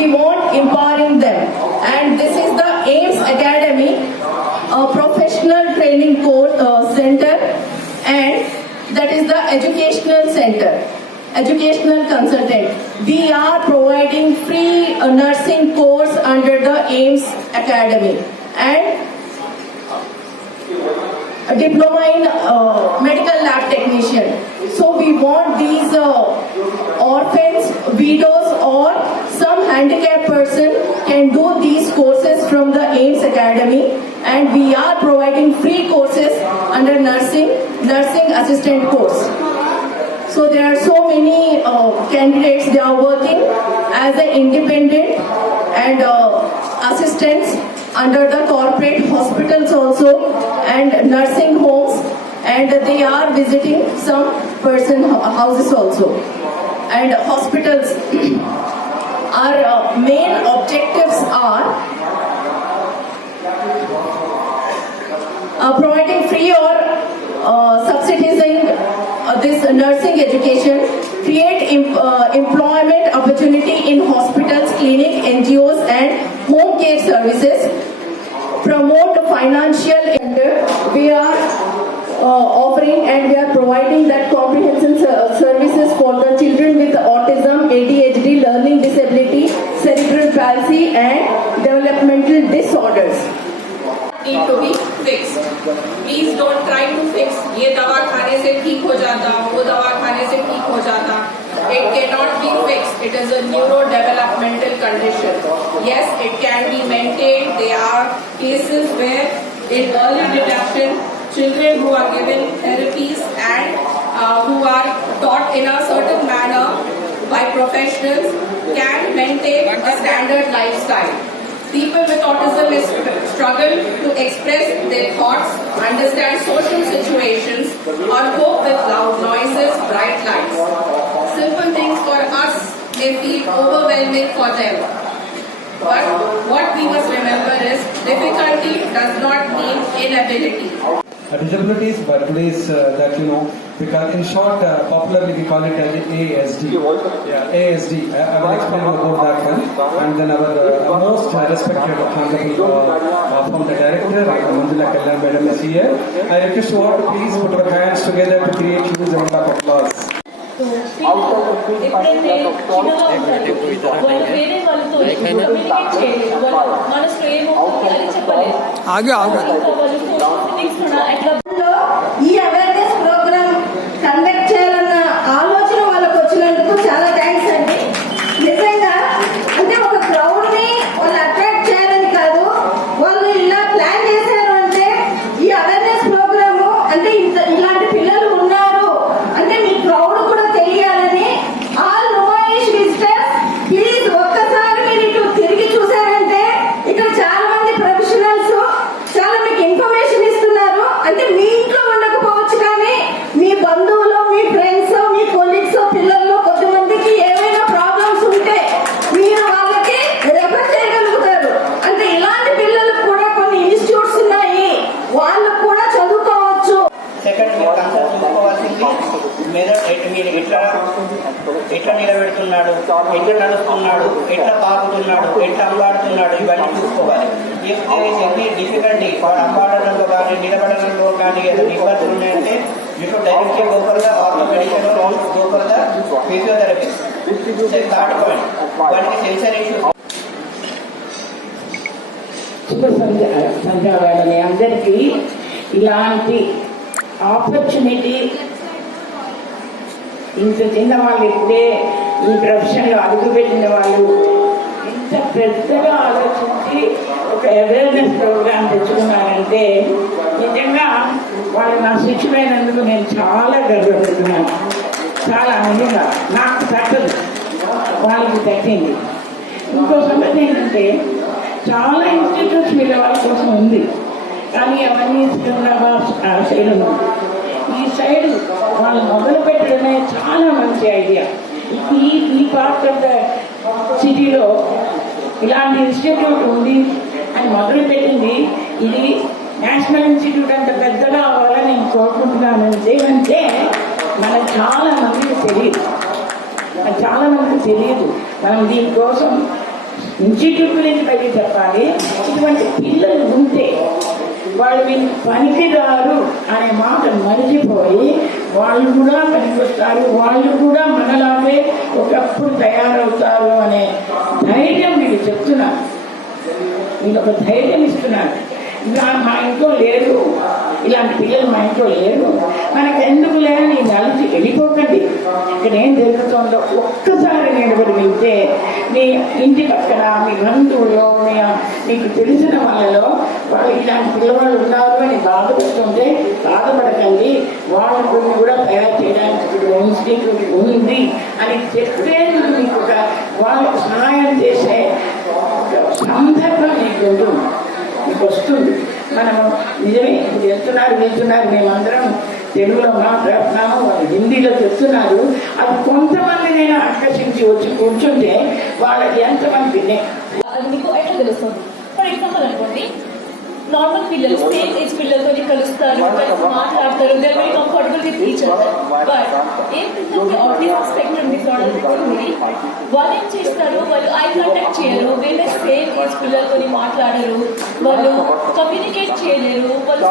we want empowering them. And this is the AIMS Academy, a professional training course center, and that is the educational center, educational consultant. We are providing free nursing course under the AIMS Academy and a diploma in medical lab technician. So we want these orphans, widows or some handicapped person can do these courses from the AIMS Academy, and we are providing free courses under nursing assistant course. So there are so many candidates, they are working as an independent and assistants under the corporate hospitals also and nursing homes, and they are visiting some person houses also. And hospitals, our main objectives are providing free or subsidizing this nursing education, create employment opportunity in hospitals, clinic, NGOs and home care services, promote financial we are offering and we are providing that comprehensive services for the children with autism, ADHD, learning disability, cerebral palsy and developmental disorders. Need to be fixed. Please don't try to fix. ये दवा खाने से ठीक हो जाता, वो दवा खाने से ठीक हो जाता. It cannot be fixed. It is a neurodevelopmental condition. Yes, it can be maintained. There are cases where in early detection, children who are given therapies and who are taught in a certain manner by professionals can maintain a standard lifestyle. People with autism struggle to express their thoughts, understand social situations, or cope with loud noises, bright lights. Simple things for us may feel overwhelming for them. But what we must remember is difficulty does not mean inability. Disabilities, but today's that because in short, popularly we call it as ASD. Yeah, ASD. I will explain about that one. And then our most respected honorable from the director, Manjula Kalyan Madam is here. I request you all to please put our hands together to create huge amount of applause. ఎప్పుడైతే చిన్నగా ఉంటారు వాళ్ళు వేరే వాళ్ళతో కమ్యూనికేట్ చేయలేదు, వాళ్ళు మనసులో ఏమవుతుంది అది చెప్పలేదు. ఈ అవేర్నెస్ ప్రోగ్రామ్ కండక్ట్ చేయాలన్న ఆలోచన వాళ్ళకు వచ్చినందుకు చాలా థ్యాంక్స్ అండి. నిజంగా అంటే ఒక క్రౌడ్ ని వాళ్ళు అట్రాక్ట్ చేయాలని కాదు, వాళ్ళు ఇలా ప్లాన్ చేశారు అంటే ఈ అవేర్నెస్ ప్రోగ్రాము అంటే ఇలాంటి పిల్లలు ఉన్నారు అంటే మీ క్రౌడ్ కూడా తెలియాలని. ఆల్ నుమాయిష్ విజిటర్స్ ప్లీజ్ ఒక్కసారి మీరు ఇటు తిరిగి చూసారంటే ఇక్కడ చాలా మంది ప్రొఫెషనల్స్ చాలా మీకు ఇన్ఫర్మేషన్ ఇస్తున్నారు. అంటే మీ ఇంట్లో ఉండకపోవచ్చు కానీ మీ బంధువులు, మీ ఫ్రెండ్స్, మీ కొలీగ్స్, పిల్లల్లో కొంతమందికి ఏమైనా ప్రాబ్లమ్స్ ఉంటే మీరు వాళ్ళకి రెఫర్ చేయగలుగుతారు. అంటే ఇలాంటి పిల్లలకు కూడా కొన్ని ఇన్స్టిట్యూట్స్ ఉన్నాయి, వాళ్ళు కూడా చదువుకోవచ్చు. సెకండ్ మీరు కన్సల్ట్ చూసుకోవాల్సింది మీరు ఎట్లా నిలబెడుతున్నాడు, ఎట్లా నడుస్తున్నాడు, ఎట్లా పాకుతున్నాడు, ఎట్లా అంబాడుతున్నాడు, ఇవన్నీ చూసుకోవాలి. ఎన్ని డిఫికల్టీ వాడు అంబాడడంలో కానీ నిలబడడంలో కానీ ఏదైనా ఇబ్బందులు ఉన్నాయంటే మీకు డైరెక్ట్గా గోపరదా ఆర్థోపెడిషన్ గోపరదా ఫిజియోథెరపీ. థర్డ్ పాయింట్ వాటికి సెన్సర్ ఇష్యూస్. శుభ సంధ్య వాళ్ళని అందరికీ ఇలాంటి ఆపర్చునిటీ ఇంత చిన్న వాళ్ళు ఇప్పుడే ఈ ప్రొఫెషన్లో అడుగుపెట్టిన వాళ్ళు ఇంత పెద్దగా ఆలోచించి ఒక అవేర్నెస్ ప్రోగ్రామ్ తెచ్చుకున్నారంటే నిజంగా వాళ్ళు నా శిక్షమైనందుకు నేను చాలా గర్వపడుతున్నాను. చాలా నిజంగా నాకు తగ్గదు, వాళ్ళకి తగ్గింది. ఇంకో సంగతి ఏంటంటే చాలా ఇన్స్టిట్యూట్స్ వీళ్ళ వాళ్ళ కోసం ఉంది, కానీ అవన్నీ సికింద్రాబాద్ సైడ్ ఉంది. ఈ సైడ్ వాళ్ళు మొదలు పెట్టడమే చాలా మంచి ఐడియా. ఈ పార్ట్ ఆఫ్ ద సిటీలో ఇలాంటి ఇన్స్టిట్యూట్ ఉంది అని మొదలు పెట్టింది. ఇది నేషనల్ ఇన్స్టిట్యూట్ అంత పెద్దగా అవ్వాలని నేను కోరుకుంటున్నాను. ఏమంటే మనకు చాలా మందికి తెలియదు, మనం దీనికోసం ఇన్స్టిట్యూట్ గురించి పైకి చెప్పాలి. ఇటువంటి పిల్లలు ఉంటే వాళ్ళు వీళ్ళు పనికిరారు అనే మాట మరిచిపోయి వాళ్ళు కూడా పనికొస్తారు, వాళ్ళు కూడా మనలాగే ఒకప్పుడు తయారవుతారు అనే ధైర్యం వీళ్ళు చెప్తున్నారు. వీళ్ళు ఒక ధైర్యం ఇస్తున్నారు. ఇంకా మా ఇంట్లో లేరు, ఇలాంటి పిల్లలు మా ఇంట్లో లేరు, మనకు ఎందుకు లేని నేను అలిచి వెళ్ళిపోకండి. ఇక్కడ ఏం జరుగుతుందో ఒక్కసారి నేను వెళ్తే మీ ఇంటి పక్కన మీ బంధువుల్లో మీకు తెలిసిన వాళ్ళలో వాళ్ళు ఇలాంటి పిల్లవాళ్ళు ఉన్నారు అని బాధపడుతుంటే బాధపడకండి, వాళ్ళ గురించి కూడా తయారు చేయడానికి ఇన్స్టిట్యూట్ ఉంది అని చెప్తే మీకు ఒక వాళ్ళకు సహాయం చేసే సందర్భం మీకు ఉంటుంది, మీకు వస్తుంది. మనము నిజమే ఇప్పుడు వెళ్తున్నారు మేమందరం తెలుగులో మాట్లాడుతున్నాము, వాళ్ళు హిందీలో చెప్తున్నారు. అది కొంతమంది నేను ఆకర్షించి వచ్చి కూర్చుంటే వాళ్ళకి ఎంతమంది అది మీకు ఎట్లా తెలుస్తుంది? ఫర్ ఎగ్జాంపుల్ అనుకోండి, నార్మల్ పిల్లలు సేమ్ ఏజ్ పిల్లలతో కలుస్తారు, కలిసి మాట్లాడతారు, they are very comfortable with each other. But ఏం పిల్లలకి ఆటిజం స్పెక్ట్రమ్ డిసార్డర్ ఉంది, వాళ్ళు ఏం చేస్తారు, వాళ్ళు ఐ కాంటాక్ట్ చేయరు, వేరే సేమ్ ఏజ్ పిల్లలతో మాట్లాడరు, వాళ్ళు కమ్యూనికేట్ చేయలేరు, వాళ్ళు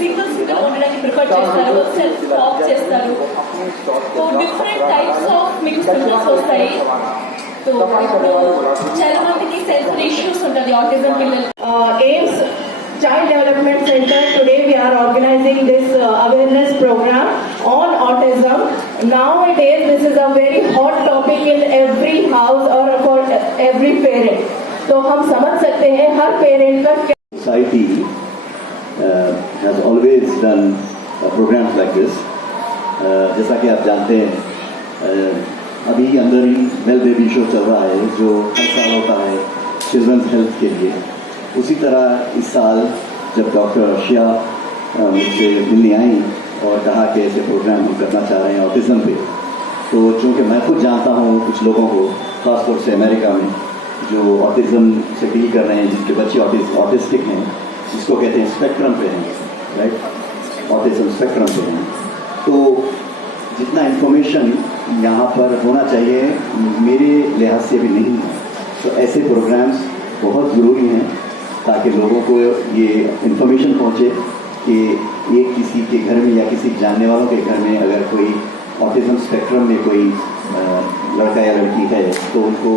సింగిల్ ఉండడానికి ప్రిఫర్ చేస్తారు, వాళ్ళు సెల్ఫ్ టాక్ చేస్తారు. సో డిఫరెంట్ టైప్స్ ఆఫ్ మీకు సింప్టమ్స్ వస్తాయి. సో ఇప్పుడు చాలా మందికి సెల్ఫ్ ఇష్యూస్ ఉంటుంది ఆటిజం పిల్లలు. AIMS Child Development Center, today we are organizing this awareness program on autism. Nowadays this is a very hot topic in every house or for every parent. तो हम समझ सकते हैं हर पेरेंट का क्या. Society has always done programs like this. जैसा कि आप जानते हैं अभी अंदर ही वेल बेबी शो चल रहा है जो हर साल होता है चिल्ड्रंस हेल्थ के लिए. उसी तरह इस साल जब डॉक्टर अर्शिया मुझसे मिलने आई और कहा कि ऐसे प्रोग्राम हम करना चाह रहे हैं ऑटिज्म पे, तो चूँकि मैं खुद जानता हूँ कुछ लोगों को खासतौर से अमेरिका में जो ऑटिज्म से डील कर रहे हैं, जिनके बच्चे ऑटिस्टिक हैं, जिसको कहते हैं स्पेक्ट्रम पे हैं, राइट, ऑटिज्म स्पेक्ट्रम पे हैं. तो जितना इन्फॉर्मेशन यहाँ पर होना चाहिए मेरे लिहाज से भी नहीं है. तो ऐसे प्रोग्राम्स बहुत ज़रूरी हैं ताकि लोगों को ये इन्फॉर्मेशन पहुँचे कि एक किसी के घर में या किसी जानने वालों के घर में अगर कोई ऑटिज्म स्पेक्ट्रम में कोई लड़का या लड़की है तो उनको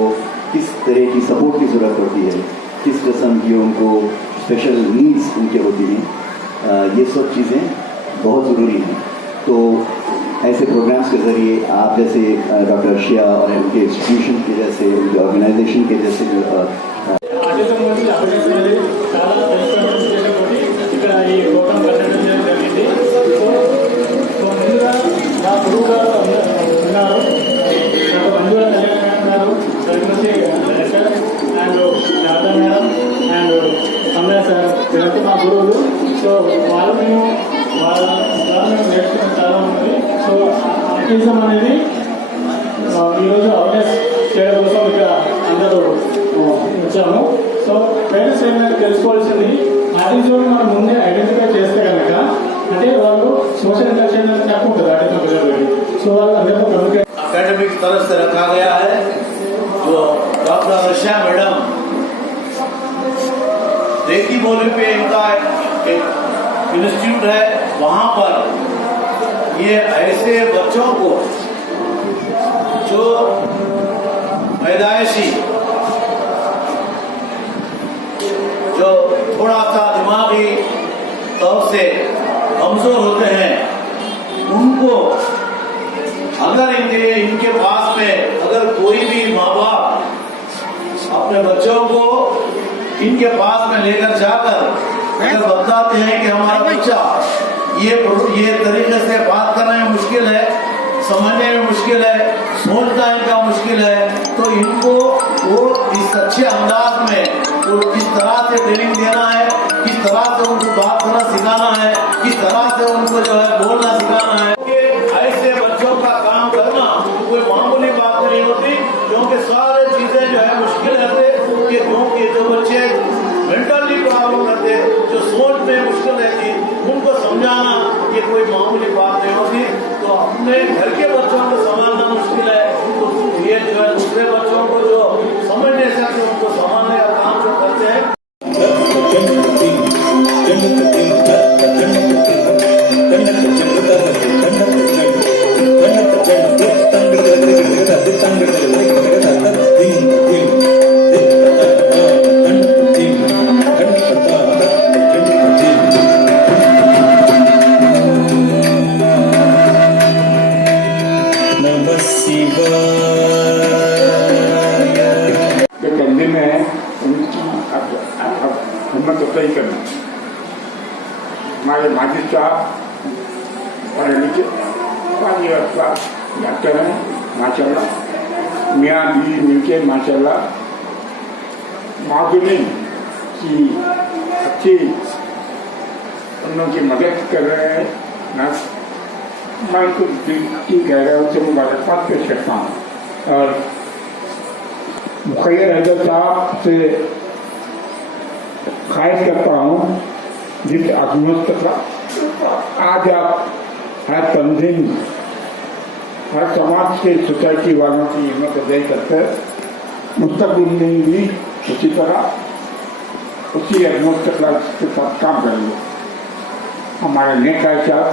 किस तरह की सपोर्ट की ज़रूरत होती है, किस किस्म की उनको स्पेशल नीड्स उनके होती हैं. ये सब चीज़ें बहुत ज़रूरी हैं. तो ऐसे प्रोग्राम्स के ज़रिए आप जैसे डॉक्टर अर्शिया और उनके इंस्टीट्यूशन के जैसे उनके ऑर्गेनाइजेशन के जैसे जो ఆటిజం గురించి అవేర్నెస్ అనేది చాలా తెలుసుకోవడం చేసేటప్పుడు ఇక్కడ ఈ ప్రోగ్రాం పెట్టడం జరిగింది. సో ముందుగా మా గురువు గారు ఉన్నారు, నాకు మంజుల కళ్యాణ్ ఉన్నారు, నుంచి director and Sharada madam and అమ్మయ్య సార్ వీళ్ళకి మా గురువులు. సో వాళ్ళు మేము నేర్చుకున్న చాలా ఉంది. సో ఆటిజం అనేది ఈరోజు అవేర్నెస్ చేయడం కోసం ఇక్కడ అందరూ వచ్చాము. సో పేరెంట్స్ ఏమైనా తెలుసుకోవాల్సింది, ఆటిజం మనం ముందే ఐడెంటిఫై చేస్తే కనుక అంటే వాళ్ళు సోషల్ ఇంటరాక్షన్ తక్కువ ఉంటుంది ఆటిజం పిల్లలకి. సో వాళ్ళు అందరితో కమ్యూనికేట్ अकेडमिक तरफ से रखा गया है. जो डॉक्टर अर्शिया मैडम रेकी बोली पे इनका एक इंस्टीट्यूट है, वहां पर ये ऐसे बच्चों को जो पैदाइशी जो थोड़ा सा दिमागी तौर से कमजोर होते हैं उनको अगर इनके पास में अगर कोई भी माँ बाप अपने बच्चों को इनके पास में लेकर जाकर अगर बताते हैं कि हमारा बच्चा ये तरीके से बात करने में मुश्किल है, समझने में मुश्किल है, सोचना इनका मुश्किल है, तो इनको वो इस अच्छे अंदाज में तो किस तरह से ट्रेनिंग देना है, किस तरह से उनको बात करना सिखाना है, किस तरह से उनको जो है बोलना सिखाना है. ऐसे बच्चों का काम करना कोई मामूली बात नहीं होती, क्योंकि सारे चीजें जो है मुश्किल रहते कि क्योंकि जो बच्चे मेंटली प्रॉब्लम रहते, जो सोच में मुश्किल रहती, उनको समझाना ये कोई मामूली बात नहीं होती. तो अपने घर के बच्चों को संभालना मुश्किल है, तो ये ये जो है दूसरे बच्चों को जो समझ नहीं सकते उनको समझने का काम जो करते हैं। के कंधे में है उनकी हिम्मत अफजाई करना। हमारे माजिद साहब पढ़े लिखे डॉक्टर हैं माशाल्लाह, मियाँ बीवी मिलके माशाल्लाह मादुलिन की अच्छी उन लोगों की मदद कर रहे हैं। मैं उनको दिल की गहराइयों से मुबारकबाद पेश करता हूँ और मुखैर हैदर साहब से ख्वाहिश करता हूँ जिस अजमत का आज आप हर तंजीम हर समाज के सोसाइटी वालों की हिम्मत अफजाई करते हैं, मुस्तकबिल में भी उसी तरह उसी अजमत के साथ काम करेंगे। हमारे नेता साहब